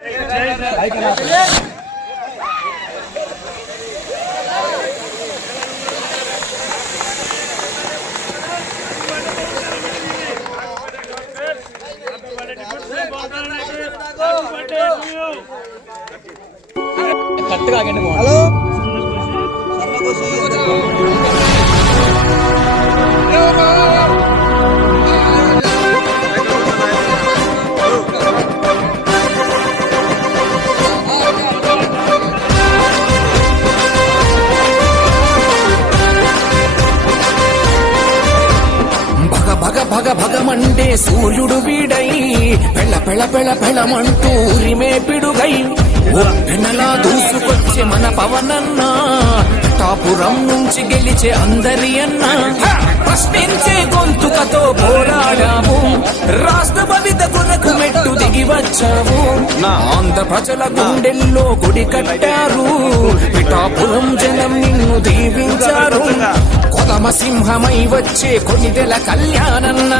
Hello భగ భగ భగ భగమండే సూర్యుడు వీడై పెళ్ళ పెళ్ళ పెళ్ళ పెళ్ళమంటూ ఉరిమే పిడుగై. ఓ దూసుకొచ్చే మన పవనన్న టాపురం నుంచి గెలిచే అందరి అన్న. ప్రశ్నించే గొంతుకతో పోరాడాము. రాష్ట్ర భవిత కొరకు మెట్టు దిగి వచ్చాము. నా ఆంధ్ర ప్రజల గుండెల్లో గుడి కట్టారు. పిఠాపురం జనం నిన్ను దీవించారు. సింహమై వచ్చే కొనిదెల కళ్యాణన్న.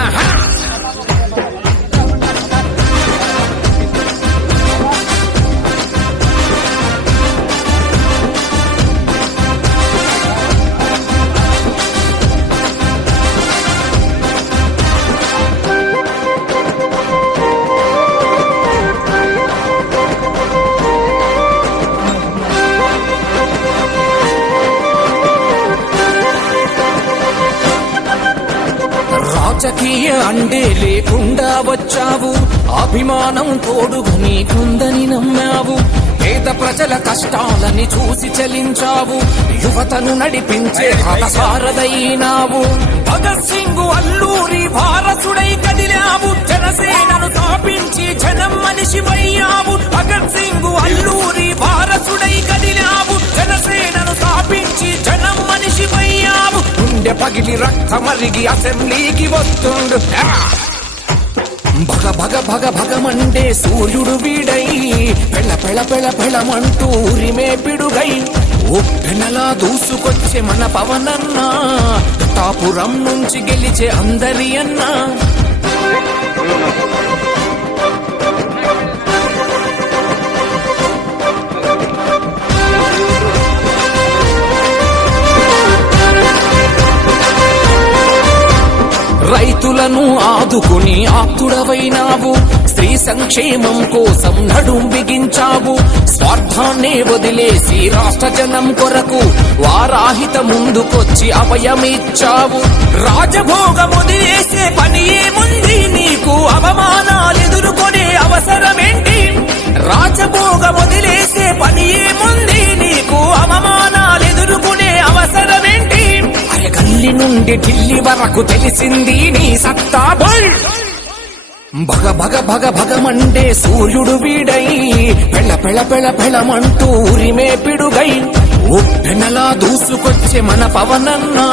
రాజకీయ అండే లేకుండా వచ్చావు. అభిమానం తోడుగా నీకుందని నమ్మావు. పేద ప్రజల కష్టాలని చూసి చలించావు. యువతను నడిపించే రథసారదైనావు భగత్ సింగ్ అల్లూరి వారసుడై కదిలావు. జనసేనను స్థాపించి జనం మనిషివయ్యావు భగత్ సింగ్ పగిలి రక్తమరిగి అసెంబ్లీకి వస్తుండు. భగ భగ భగ భగమండే సూర్యుడు వీడై పెళ్ళ పెళ్ళ పెళ్ళ పెళ్ళమంటూ ఉరిమే పిడుగై. ఓ పెనలా దూసుకొచ్చే మన పవనన్నా తాపురం నుంచి గెలిచే అందరి అన్న. రైతులను ఆదుకుని ఆప్తుడవైనావు స్త్రీ సంక్షేమం కోసం నడుం బిగించావు. స్వార్థాన్నే వదిలేసి రాష్ట్ర జనం కొరకు వారాహిత ముందుకొచ్చి అభయమిచ్చావు. రాజభోగము పని ఏముంది? నుండి ఢిల్లీ వరకు తెలిసింది నీ సత్తా. బోల్! భగ భగ భగ భగమండే సూర్యుడు వీడై పెళ్ళ పెళ్ళ పెళ్ళ పెళ్ళమంటూ ఉరిమే పిడుగై. ఓ దూసుకొచ్చే మన పవనన్నా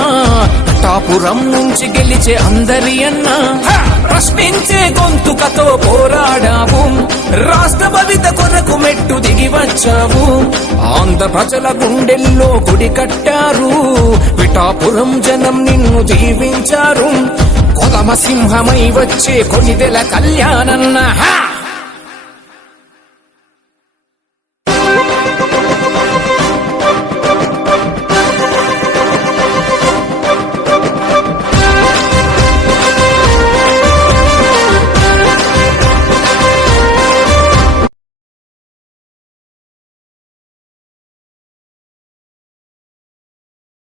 టాపురం నుంచి గెలిచే అందరి అన్న. ప్రశ్నించే గొంతుకతో పోరాడావు. రాష్ట్ర భవిత కొరకు మెట్టు దిగి వచ్చావు. ఆంధ్ర ప్రజల గుండెల్లో గుడి కట్టారు. పిఠాపురం జనం నిన్ను దీవించారు కొదమ సింహమై వచ్చే కొనిదెల కళ్యాణన్న. హా!